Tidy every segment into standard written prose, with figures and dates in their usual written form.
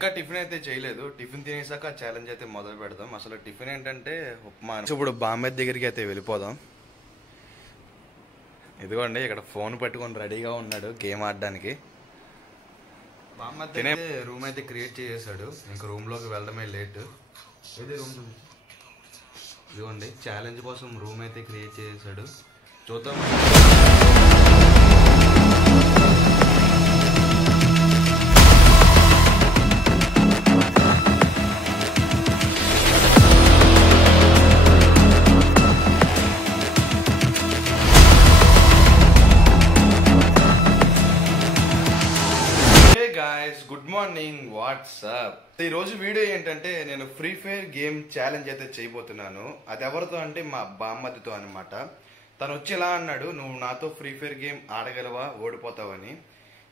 ఇంకా టిఫిన్ అయితే చేయలేదు. టిఫిన్ తినేసాక ఛాలెంజ్ అయితే మొదలు పెడదాం. అసలు టిఫిన్ ఏంటంటే ఉప్మా. ఇప్పుడు బామ్మద్ దగ్గరికి అయితే వెళ్ళిపోదాం. ఇదిగోండి ఇక్కడ ఫోన్ పెట్టుకొని రెడీగా ఉన్నాడు గేమ్ ఆడడానికి. బామ్మద్ అయితే రూమ్ అయితే క్రియేట్ చేసేసాడు. ఇంకా రూమ్లోకి వెళ్ళడమే లేట్. ఏదే రూమ్ ఇదిగోండి ఛాలెంజ్ కోసం రూమ్ అయితే క్రియేట్ చేసేసాడు. చూద్దాం. Good morning, WhatsApp. ఈ రోజు వీడియో ఏంటంటే నేను ఫ్రీ ఫైర్ గేమ్ ఛాలెంజ్ అయితే చేయబోతున్నాను. అది ఎవరితో అంటే మా బామ్మదితో అనమాట. తను వచ్చి ఇలా అన్నాడు, నువ్వు నాతో ఫ్రీ ఫైర్ గేమ్ ఆడగలవా, ఓడిపోతావని.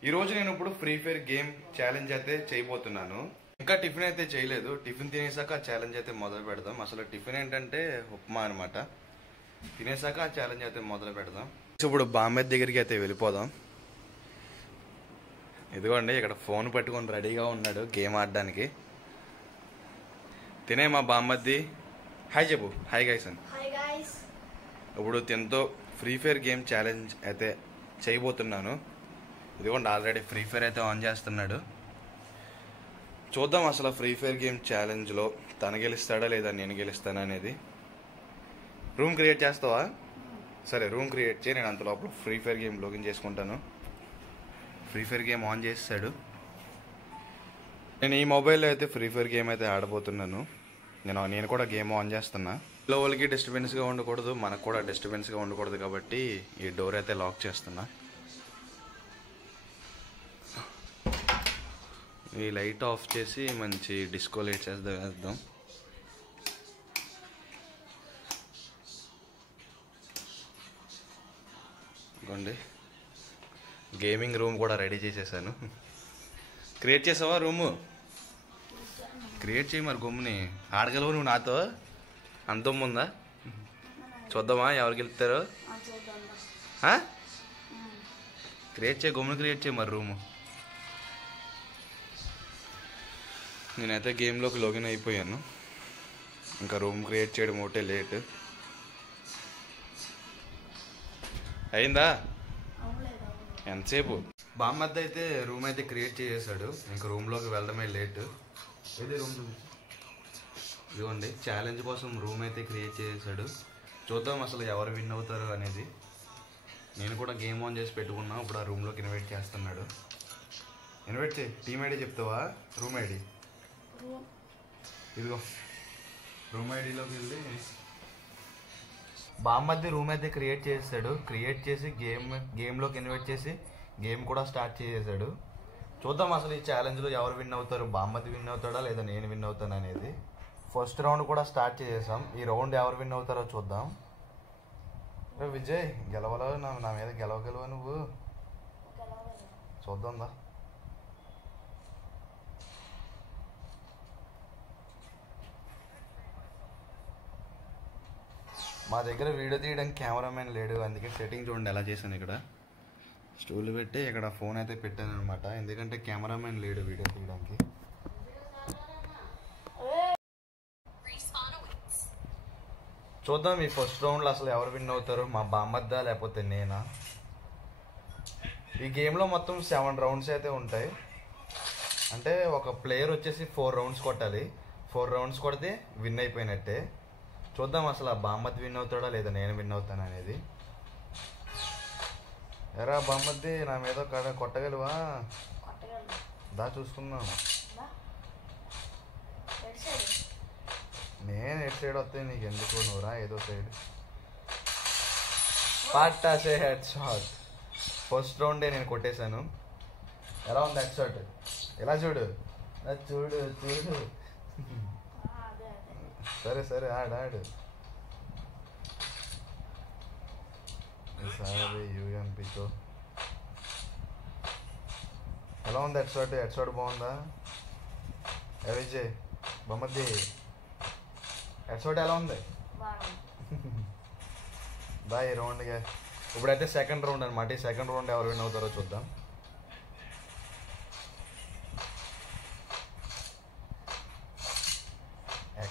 ఈ రోజు నేను ఇప్పుడు ఫ్రీ ఫైర్ గేమ్ ఛాలెంజ్ అయితే చేయబోతున్నాను. ఇంకా టిఫిన్ అయితే చేయలేదు. టిఫిన్ తినేసాక ఛాలెంజ్ అయితే మొదలు పెడదాం. అసలు టిఫిన్ ఏంటంటే ఉప్మా అనమాట. తినేసాక ఛాలెంజ్ అయితే మొదలు పెడదాం. ఇప్పుడు బామ్మద్ దగ్గరికి అయితే వెళ్ళిపోదాం. ఇదిగోండి ఇక్కడ ఫోన్ పెట్టుకొని రెడీగా ఉన్నాడు గేమ్ ఆడడానికి. తినే మా బామ్మద్ది హాయ్ చెప్పు. హాయ్ గైస్ అని. ఇప్పుడు తినతో ఫ్రీ ఫైర్ గేమ్ ఛాలెంజ్ అయితే చేయబోతున్నాను. ఇదిగోండి ఆల్రెడీ ఫ్రీ ఫైర్ అయితే ఆన్ చేస్తున్నాడు. చూద్దాం అసలు ఫ్రీ ఫైర్ గేమ్ ఛాలెంజ్లో తను గెలుస్తాడా లేదా నేను గెలుస్తానా అనేది. రూమ్ క్రియేట్ చేస్తావా? సరే రూమ్ క్రియేట్ చేయి. నేను అంత లోపల ఫ్రీ ఫైర్ గేమ్ లాగిన్ చేసుకుంటాను. ఫ్రీ ఫైర్ గేమ్ ఆన్ చేస్తాడు. నేను ఈ మొబైల్లో అయితే ఫ్రీ ఫైర్ గేమ్ అయితే ఆడబోతున్నాను. నేను కూడా గేమ్ ఆన్ చేస్తున్నా. ఇంట్లో వాళ్ళకి డిస్టర్బెన్స్గా ఉండకూడదు, మనకు కూడా డిస్టర్బెన్స్గా ఉండకూడదు కాబట్టి ఈ డోర్ అయితే లాక్ చేస్తున్నా. ఈ లైట్ ఆఫ్ చేసి మంచి డిస్కో లైట్స్ వేద్దాం. ఇదిగోండి గేమింగ్ రూమ్ కూడా రెడీ చేసేసాను. క్రియేట్ చేసావా రూము? క్రియేట్ చేయి మరి. గమ్ముని ఆడగలవు నువ్వు నాతో? అంత ఉందా? చూద్దామా ఎవరు గెలుస్తారో. క్రియేట్ చేయి, గమ్ముని క్రియేట్ చేయి మరి రూము. నేనైతే గేమ్లోకి లాగిన్ అయిపోయాను. ఇంకా రూమ్ క్రియేట్ చేయడం ఒకటే లేట్. అయిందా? ఎంతసేపు? బామ్మద్ద అయితే రూమ్ అయితే క్రియేట్ చేసేసాడు. ఇంకా రూమ్లోకి వెళ్ళడమే లేట్. ఏదే రూమ్ ఇదిగోండి ఛాలెంజ్ కోసం రూమ్ అయితే క్రియేట్ చేసేసాడు. చూద్దాం అసలు ఎవరు విన్ అవుతారు అనేది. నేను కూడా గేమ్ ఆన్ చేసి పెట్టుకున్నా. ఇప్పుడు ఆ రూమ్లోకి ఇన్వైట్ చేస్తున్నాడు. ఇన్వైట్ చేయి. టీమ్ ఐడి చెప్తావా? రూమ్ ఐడి ఇదిగో. రూమ్ ఐడిలోకి వెళ్ళి బామ్మద్ది రూమ్ అయితే క్రియేట్ చేసాడు. క్రియేట్ చేసి గేమ్లోకి ఇన్వైట్ చేసి గేమ్ కూడా స్టార్ట్ చేసేసాడు. చూద్దాం అసలు ఈ ఛాలెంజ్లో ఎవరు విన్ అవుతారు. బామ్మద్ది విన్ అవుతాడా లేదా నేను విన్ అవుతాను అనేది. ఫస్ట్ రౌండ్ కూడా స్టార్ట్ చేసేసాం. ఈ రౌండ్ ఎవరు విన్ అవుతారో చూద్దాం. విజయ్ గెలవలో నా మీద గెలవగలవా నువ్వు? చూద్దాందా. మా దగ్గర వీడియో తీయడానికి కెమెరామెన్ లేడు, అందుకే సెట్టింగ్ చూడండి ఎలా చేశాను. ఇక్కడ స్టూల్ పెట్టి ఇక్కడ ఫోన్ అయితే పెట్టాను అనమాట. ఎందుకంటే కెమెరామెన్ లేడు వీడియో తీయడానికి. చూద్దాం ఈ ఫస్ట్ రౌండ్లో అసలు ఎవరు విన్ అవుతారు, మా బామ్మద్దా లేకపోతే నేనా. ఈ గేమ్లో మొత్తం 7 రౌండ్స్ అయితే ఉంటాయి. అంటే ఒక ప్లేయర్ వచ్చేసి 4 రౌండ్స్ కొట్టాలి. 4 రౌండ్స్ కొడితే విన్ అయిపోయినట్టే. చూద్దాం అసలు ఆ బామ్మద్ది విన్ అవుతాడా లేదా నేను విన్ అవుతాను అనేది. ఎరా బామ్మద్ది నా మీద కొట్టగలవా? దా చూసుకుందాం. నేను ఎటు సైడ్ వస్తే నీకు ఎందుకు, నువ్వురా ఏదో సైడ్. పాటాసే హెడ్ షాట్. ఫస్ట్ రౌండే నేను కొట్టేశాను. ఎలా ఉంది హెడ్ షాట్? ఎలా చూడు చూడు చూడు. సరే సరే ఆడు. ఈసారి యూఎంపీతో ఎలా ఉంది హెడ్ షాట్? హెడ్ షాట్ బాగుందా? విజయ్ బొమ్మద్ది హెడ్ షాట్ ఎలా ఉంది? బాయ్ రౌండ్గా. ఇప్పుడైతే సెకండ్ రౌండ్ అనమాట. ఈ సెకండ్ రౌండ్ ఎవరు విన్ అవుతారో చూద్దాం.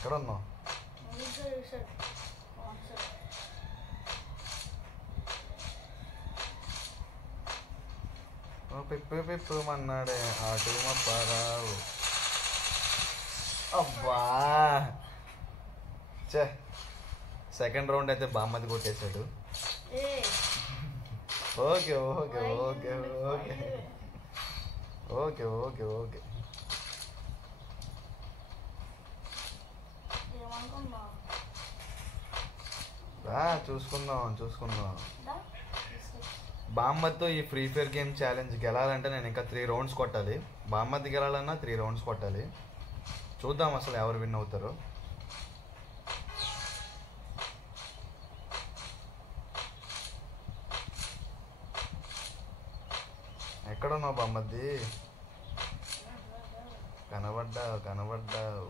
ఎక్కడ ఉన్నావు? పిప్పు పిప్పు అన్నాడే అటు పరావు. అబ్బా చే సెకండ్ రౌండ్ అయితే బామ్మది కొట్టేశాడు. Okay okay okay okay okay okay okay చూసుకుందాం చూసుకుందాం. బామ్మద్తో ఈ ఫ్రీ ఫైర్ గేమ్ ఛాలెంజ్ గెలాలంటే నేను ఇంకా 3 రౌండ్స్ కొట్టాలి. బామ్మద్ది గెలాలన్నా 3 రౌండ్స్ కొట్టాలి. చూద్దాం అసలు ఎవరు విన్ అవుతారో. ఎక్కడున్నావు బామ్మద్ది? కనబడ్డావు కనబడ్డావు.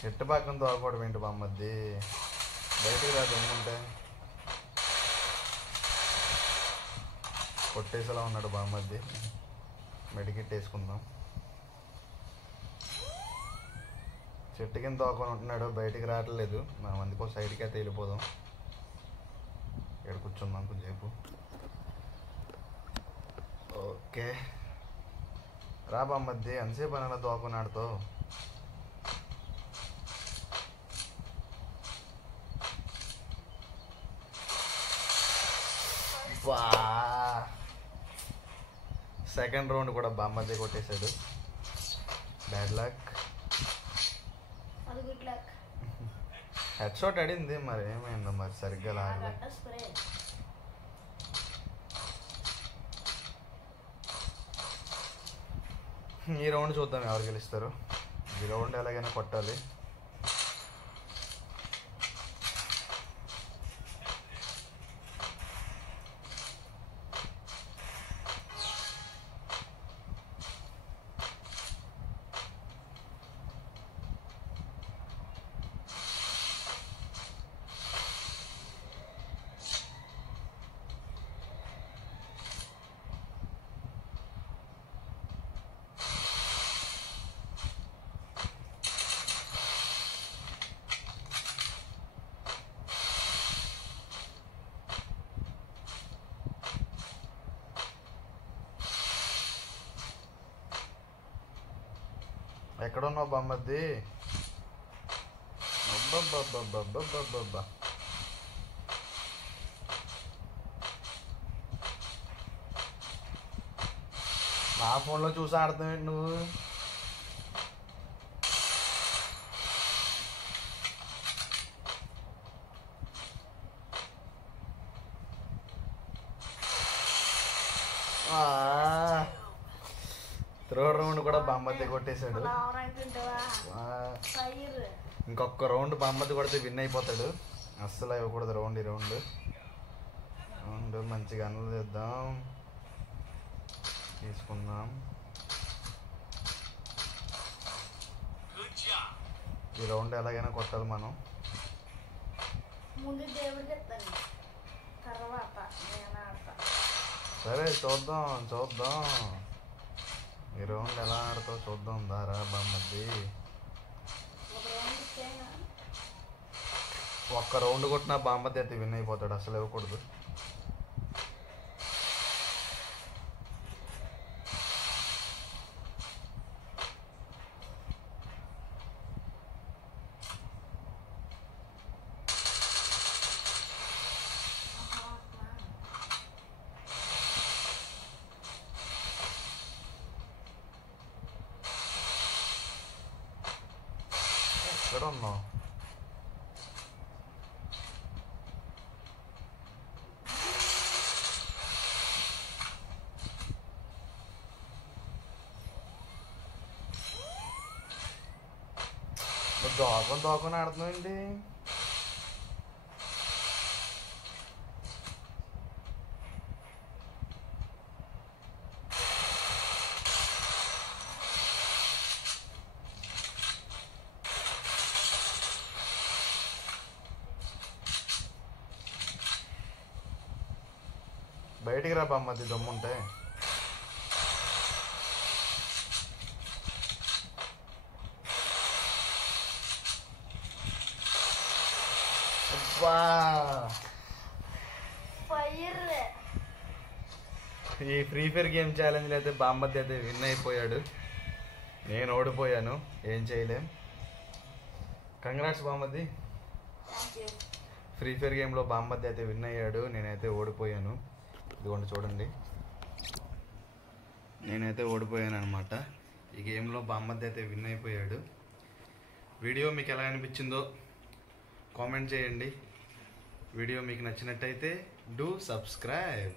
చెట్టు పక్కన తోకూడదు ఏంటి బామ్మద్ది? బయటికి రాదు ఏముంటే. కొట్టేసేలా ఉన్నాడు బామ్మద్ది. మెడికిట్ వేసుకుందాం. చెట్టు కింద తోకొని ఉంటున్నాడు, బయటికి రావట్లేదు. మనం అందుకో సైడ్కి అయితే వెళ్ళిపోదాం. ఇక్కడ కూర్చుందాం కొంచెంసేపు. ఓకే రా బామ్మద్ది, ఎంతసేపు అని అలా తోకొని ఆడుతావు? సెకండ్ రౌండ్ కూడా బామ్మద్దే కొట్టేశాడు. Bad luck. హెడ్ షాట్ అడింది, మరి ఏమైందో మరి సరిగ్గా లాగలే. ఈ రౌండ్ చూద్దాం ఎవరు గెలుస్తారు. ఈ రౌండ్ ఎలాగైనా కొట్టాలి. ఎక్కడున్నావు బామ్మద్ది? అబ్బబ్బబ్బబ్బబ్బబ్బబ్బబ్బా. నా ఫోన్లో చూసి ఆడుతున్నావు నువ్వు. థర్డ్ రౌండ్ కూడా బామ్మద్ది కొట్టేశాడు. ఇంకొక రౌండ్ బామ్మద్ది కొడితే విన్ అయిపోతాడు. అస్సలు ఇవ్వకూడదు రౌండ్. ఈ రౌండ్ మంచిగా అనుదిద్దాం, తీసుకుందాం. ఈ రౌండ్ ఎలాగైనా కొట్టాలి మనం. సరే చూద్దాం చూద్దాం. ఈ రౌండ్ ఎలా ఆడతావు చూద్దాం. దారా బామ్మద్ది. ఒక్క రౌండ్ కొట్టినా బామ్మద్ది అయితే విన్ అయిపోతాడు. అసలు ఇవ్వకూడదు. ఎక్కడ ఉన్నావు? దోకని ఆడుతున్నావు ఏంటి? బయటికి రా బామ్మది దమ్ముంటే. ఈ ఫ్రీ ఫైర్ గేమ్ ఛాలెంజ్ అయితే బామ్మది అయితే విన్ అయిపోయాడు. నేను ఓడిపోయాను, ఏం చేయలేం. కంగ్రాట్స్ బామ్మది. ఫ్రీ ఫైర్ గేమ్లో బామ్మది అయితే విన్ అయ్యాడు, నేనైతే ఓడిపోయాను. ఇదిగోండి చూడండి, నేనైతే ఓడిపోయాను అనమాట. ఈ గేమ్లో బామ్మది అయితే విన్ అయిపోయాడు. వీడియో మీకు ఎలా అనిపించిందో కామెంట్ చేయండి. వీడియో మీకు నచ్చినట్టయితే డూ సబ్స్క్రైబ్.